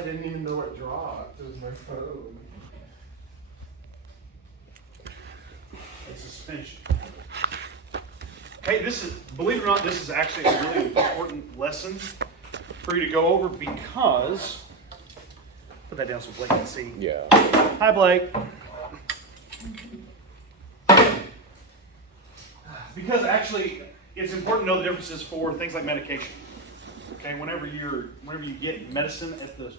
I didn't even know it dropped. It was my phone. It's suspension. Okay, this is, believe it or not, this is actually a really important lesson for you to go over because, put that down so Blake can see. Yeah. Hi, Blake. Because actually, it's important to know the differences for things like medication. Okay, whenever you get medicine at the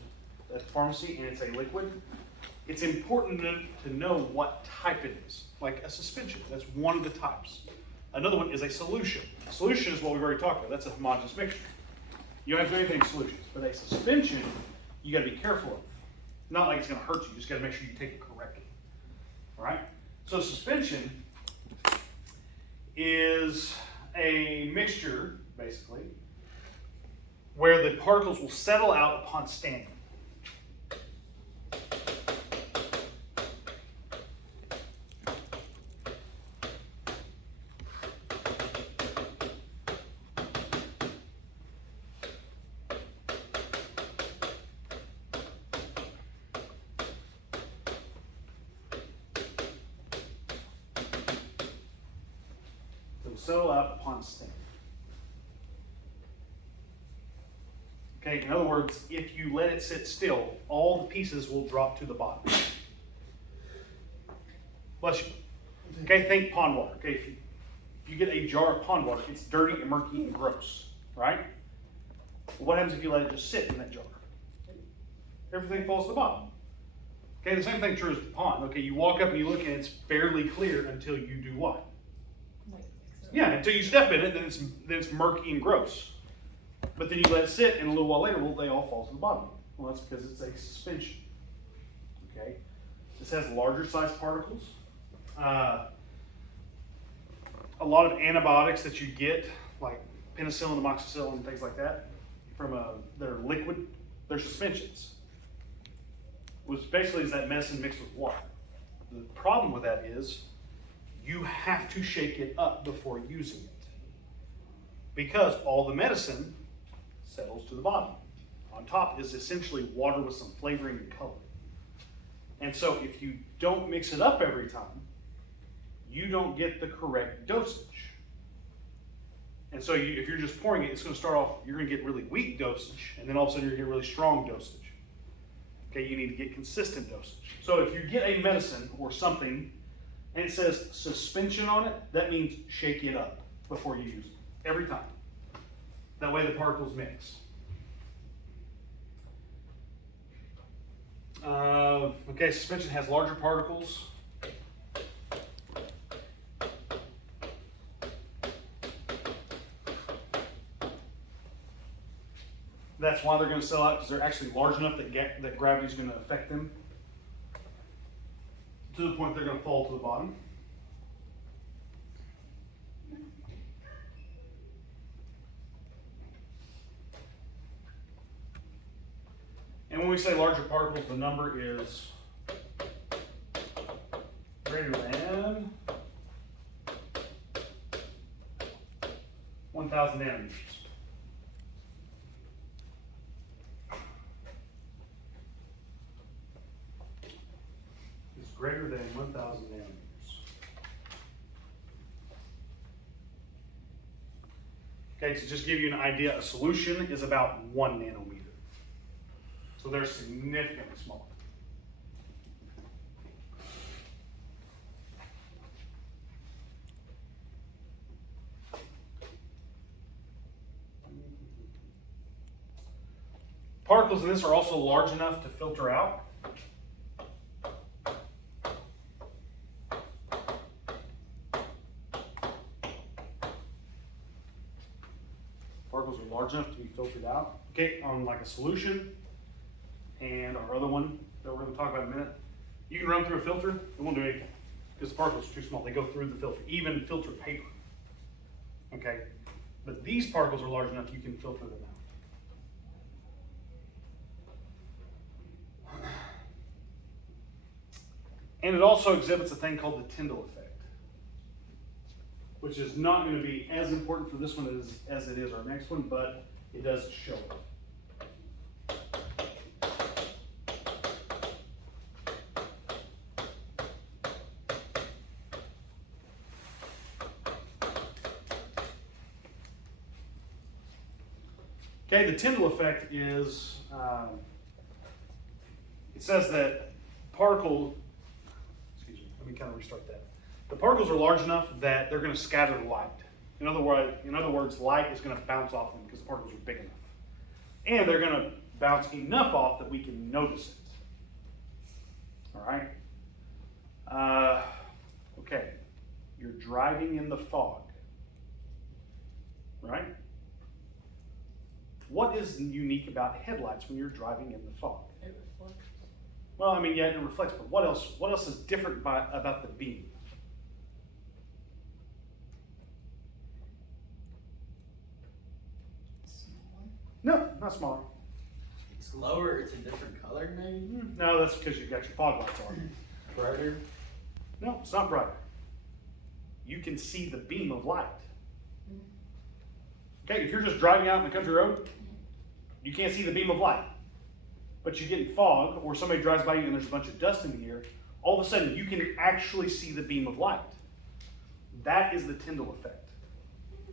pharmacy and it's a liquid, it's important to know what type it is. Like a suspension, that's one of the types. Another one is a solution. A solution is what we've already talked about. That's a homogeneous mixture. You don't have to do anything in solutions, but a suspension, you got to be careful of. Not like it's going to hurt you. You just got to make sure you take it correctly. All right. So suspension is a mixture, basically, where the particles will settle out upon standing. They will settle out upon standing. Okay, in other words, if you let it sit still, all the pieces will drop to the bottom. Bless you. Okay, think pond water. Okay, if you get a jar of pond water, it's dirty and murky and gross, right? Well, what happens if you let it just sit in that jar? Everything falls to the bottom. Okay, the same thing true as the pond. Okay, you walk up and you look and it's fairly clear until you do what? Yeah, until you step in it, then it's murky and gross. But then you let it sit, and a little while later, well, they all fall to the bottom. Well, that's because it's a suspension. Okay, this has larger size particles. A lot of antibiotics that you get, like penicillin, amoxicillin, and things like that, that are liquid, they're suspensions. Which basically is that medicine mixed with water. The problem with that is you have to shake it up before using it, because all the medicine settles to the bottom. On top is essentially water with some flavoring and color. And so if you don't mix it up every time, you don't get the correct dosage. And so if you're just pouring it, it's going to start off, you're going to get really weak dosage, and then all of a sudden you're going to get really strong dosage. Okay, you need to get consistent dosage. So if you get a medicine or something, and it says suspension on it, that means shake it up before you use it, every time. That way the particles mix. Okay, suspension has larger particles. That's why they're going to sell out, because they're actually large enough that gravity is going to affect them to the point they're going to fall to the bottom. And when we say larger particles, the number is greater than 1,000 nanometers. It's greater than 1,000 nanometers. Okay, to just give you an idea, a solution is about 1 nanometer. So they're significantly smaller. Particles in this are also large enough to filter out. Particles are large enough to be filtered out. Okay, on like a solution. And our other one that we're going to talk about in a minute, you can run through a filter, it won't do anything because the particles are too small. They go through the filter, even filter paper. Okay, but these particles are large enough you can filter them out. And it also exhibits a thing called the Tyndall effect, which is not going to be as important for this one as it is our next one, but it does show it. Okay, the Tyndall effect is, it says that particles, excuse me, let me kind of restart that. The particles are large enough that they're going to scatter light. In other words, light is going to bounce off them because the particles are big enough. And they're going to bounce enough off that we can notice it. All right? Okay, you're driving in the fog, right? What is unique about headlights when you're driving in the fog? It reflects. Well, I mean, yeah, it reflects, but what else? What else is different about the beam? Smaller. No, not smaller. It's lower, it's a different color maybe? No, that's because you've got your fog lights on. Brighter? No, it's not brighter. You can see the beam of light. Okay, if you're just driving out on the country road, you can't see the beam of light. But you get in fog, or somebody drives by you and there's a bunch of dust in the air, all of a sudden you can actually see the beam of light. That is the Tyndall effect.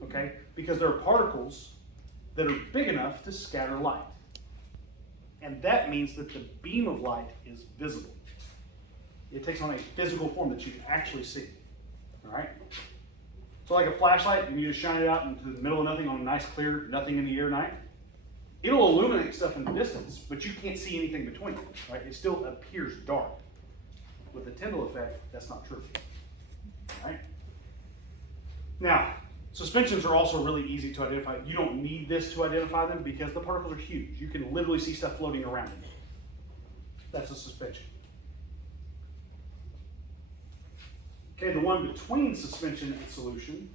Okay? Because there are particles that are big enough to scatter light. And that means that the beam of light is visible. It takes on a physical form that you can actually see. All right? So like a flashlight, and you just shine it out into the middle of nothing on a nice, clear, nothing in the air night. It'll illuminate stuff in the distance, but you can't see anything between it. Right? It still appears dark. With the Tyndall effect, that's not true. All right? Now, suspensions are also really easy to identify. You don't need this to identify them because the particles are huge. You can literally see stuff floating around them. That's a suspension. Okay, the one between suspension and solution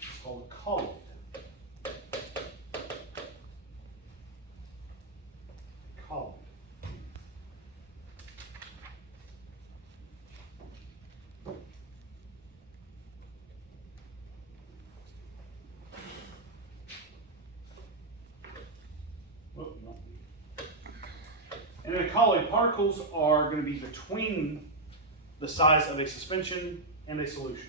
is called a colloid. Colloid. Oh, no. And in a colloid, particles are going to be between the size of a suspension and a solution.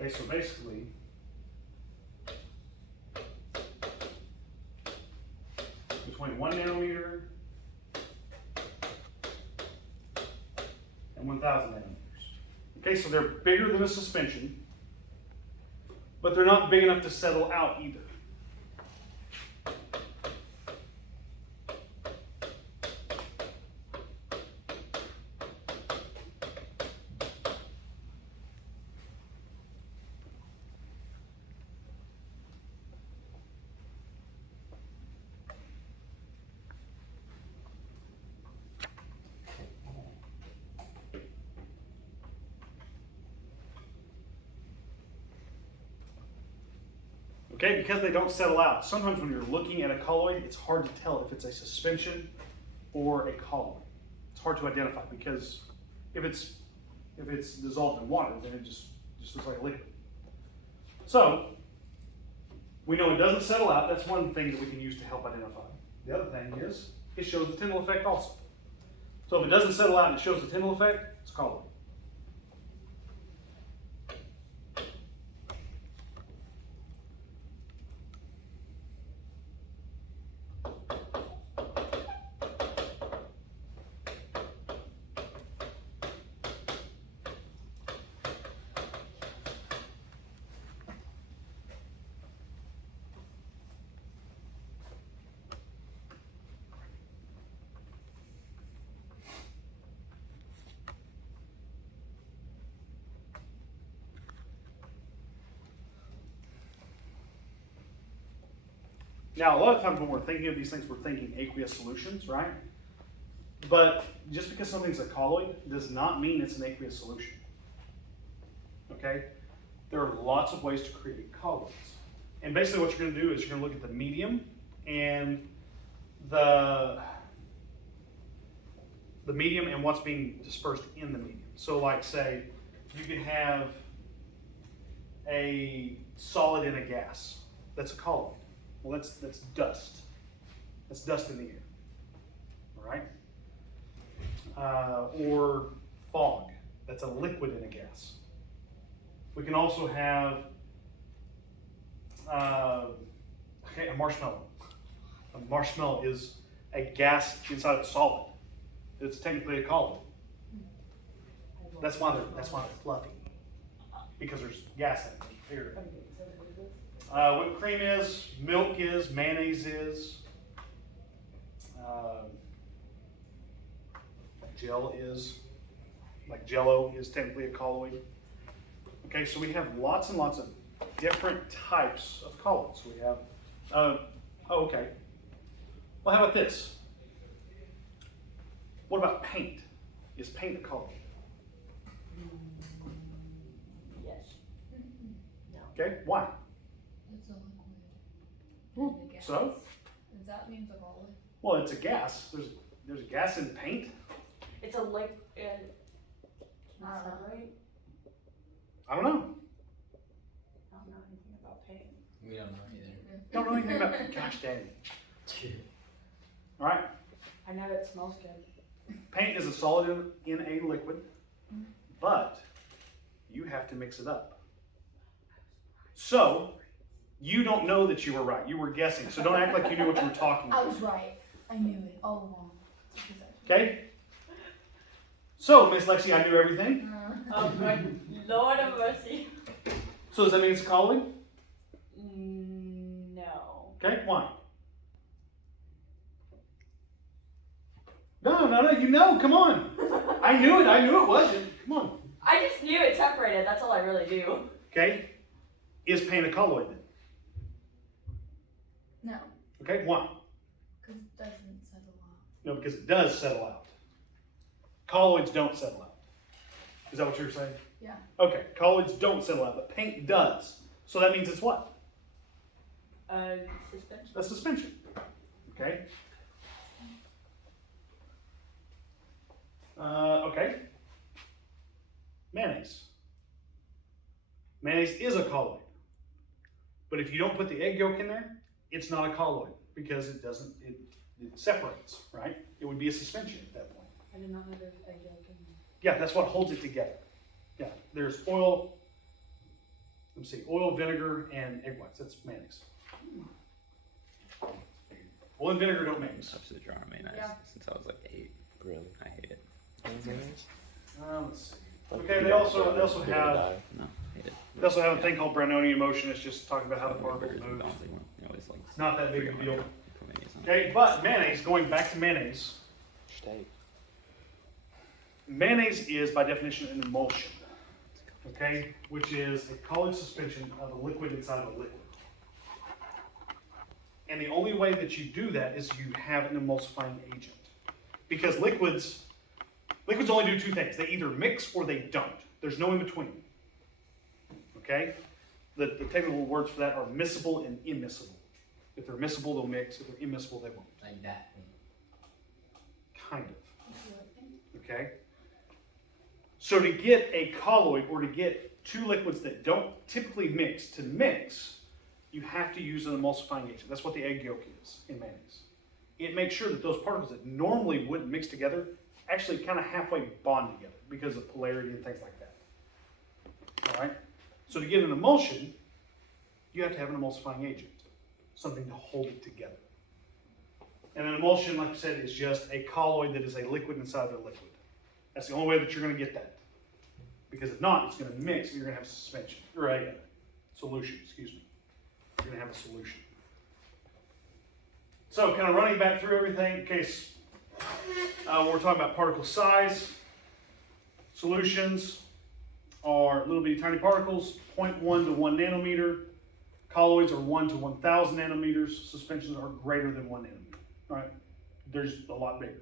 Okay, so basically, between 1 nanometer and 1,000 nanometers. Okay, so they're bigger than a suspension, but they're not big enough to settle out either. Okay, because they don't settle out. Sometimes when you're looking at a colloid, it's hard to tell if it's a suspension or a colloid. It's hard to identify because if it's dissolved in water, then it just looks like a liquid. So we know it doesn't settle out. That's one thing that we can use to help identify. The other thing is it shows the Tyndall effect also. So if it doesn't settle out and it shows the Tyndall effect, it's a colloid. Now, a lot of times when we're thinking of these things, we're thinking aqueous solutions, right? But just because something's a colloid does not mean it's an aqueous solution. Okay? There are lots of ways to create colloids. And basically what you're going to do is you're going to look at the medium and the medium and what's being dispersed in the medium. So like say, you can have a solid in a gas? That's a colloid. Well, that's dust. That's dust in the air. All right? Or fog. That's a liquid in a gas. We can also have a marshmallow. A marshmallow is a gas inside of a solid. It's technically a colloid. That's why they're fluffy, because there's gas in it. Air. Whipped cream is, milk is, mayonnaise is, gel is, like Jell-O is technically a colloid. Okay, so we have lots and lots of different types of colloids. We have, okay. Well, how about this? What about paint? Is paint a colloid? Yes. Okay, why? It's a liquid. And a gas. So? Does that mean it's a colloid? Well, it's a gas. There's a gas in paint. It's a liquid. Can I I don't know. separate? I don't know. I don't know anything about paint. We don't know either. Don't know anything about gosh dang. All right. I know it smells good. Paint is a solid in a liquid, but you have to mix it up. So you don't know that you were right. You were guessing. So don't act like you knew what you were talking I about. was right. I knew it all along. Okay? So, Miss Lexi, I knew everything. Oh my Lord of mercy. So does that mean it's a colloid? No. Okay, why? No, you know, come on. I knew it wasn't. Come on. I just knew it separated. That's all I really do. Okay? Is paint a colloid then? No, Okay, why? because it doesn't settle out. No, because it does settle out. Colloids don't settle out. Is that what you were saying? Yeah. Okay, colloids don't settle out, but paint does. So that means it's what? Suspension. A suspension. Okay? Okay. Mayonnaise. Mayonnaise is a colloid. But if you don't put the egg yolk in there, it's not a colloid because it doesn't, it separates, right? It would be a suspension at that point. I did not know there was egg yolk in there. Yeah, that's what holds it together. Yeah, there's oil, let me see, oil, vinegar, and egg whites. That's mayonnaise. Oil and vinegar don't mix. Substitute jar mayonnaise Yeah. since I was like 8. Really? I hate it. Let's see. Okay, they also have No, hate it. they also have a thing called Brownonian motion. It's just talking about how the particles Burgers move. and Donzi one. You always like It's not that big of a deal. put mayonnaise on it. Okay, but mayonnaise, going back to mayonnaise, Steak. mayonnaise is by definition an emulsion, okay, which is a colloid suspension of a liquid inside of a liquid. And the only way that you do that is you have an emulsifying agent. Because liquids only do two things. They either mix or they don't. There's no in between. Okay? The technical words for that are miscible and immiscible. If they're miscible, they'll mix. If they're immiscible, they won't. Like that. Kind of. Okay? So to get a colloid, or to get two liquids that don't typically mix, to mix, you have to use an emulsifying agent. That's what the egg yolk is in mayonnaise. It makes sure that those particles that normally wouldn't mix together actually kind of halfway bond together because of polarity and things like that. All right? So to get an emulsion, you have to have an emulsifying agent, something to hold it together. And an emulsion, like I said, is just a colloid that is a liquid inside of a liquid. That's the only way that you're going to get that. Because if not, it's going to mix and you're going to have a suspension, or a solution, excuse me. You're going to have a solution. So kind of running back through everything in case we're talking about particle size. Solutions are little bitty tiny particles, 0.1 to 1 nanometer. Colloids are 1 to 1,000 nanometers. Suspensions are greater than 1 nanometer. All right, there's a lot bigger.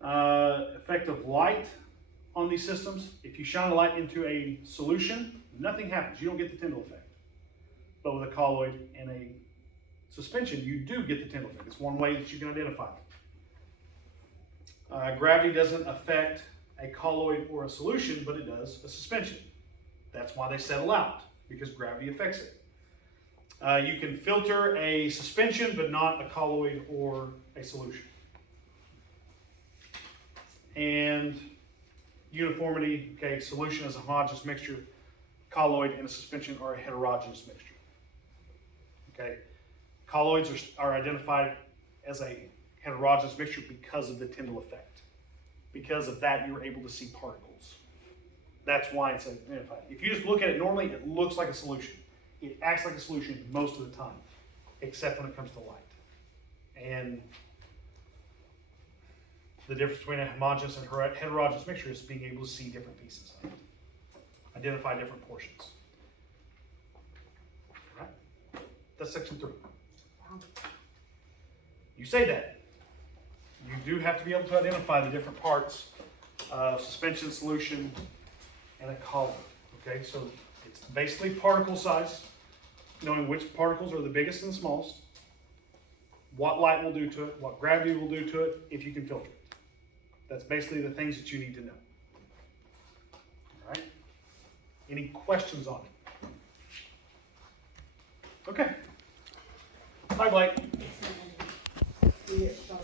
Effect of light on these systems. If you shine a light into a solution, nothing happens. You don't get the Tyndall effect. But with a colloid and a suspension, you do get the Tyndall effect. It's one way that you can identify it. Gravity doesn't affect a colloid or a solution, but it does a suspension. That's why they settle out, because gravity affects it. You can filter a suspension, but not a colloid or a solution. And uniformity, okay, solution is a homogeneous mixture, colloid and a suspension are a heterogeneous mixture. Okay, colloids are identified as a heterogeneous mixture because of the Tyndall effect. Because of that, you're able to see particles. That's why it's identified. If you just look at it normally, it looks like a solution. It acts like a solution most of the time, except when it comes to light. And the difference between a homogeneous and heterogeneous mixture is being able to see different pieces of it, identify different portions. All right? That's section 3. You say that. You do have to be able to identify the different parts of suspension, solution, and a colloid. Okay, so it's basically particle size, knowing which particles are the biggest and the smallest, what light will do to it, what gravity will do to it, if you can filter it. That's basically the things that you need to know. All right? Any questions on it? Okay. Bye, Blake.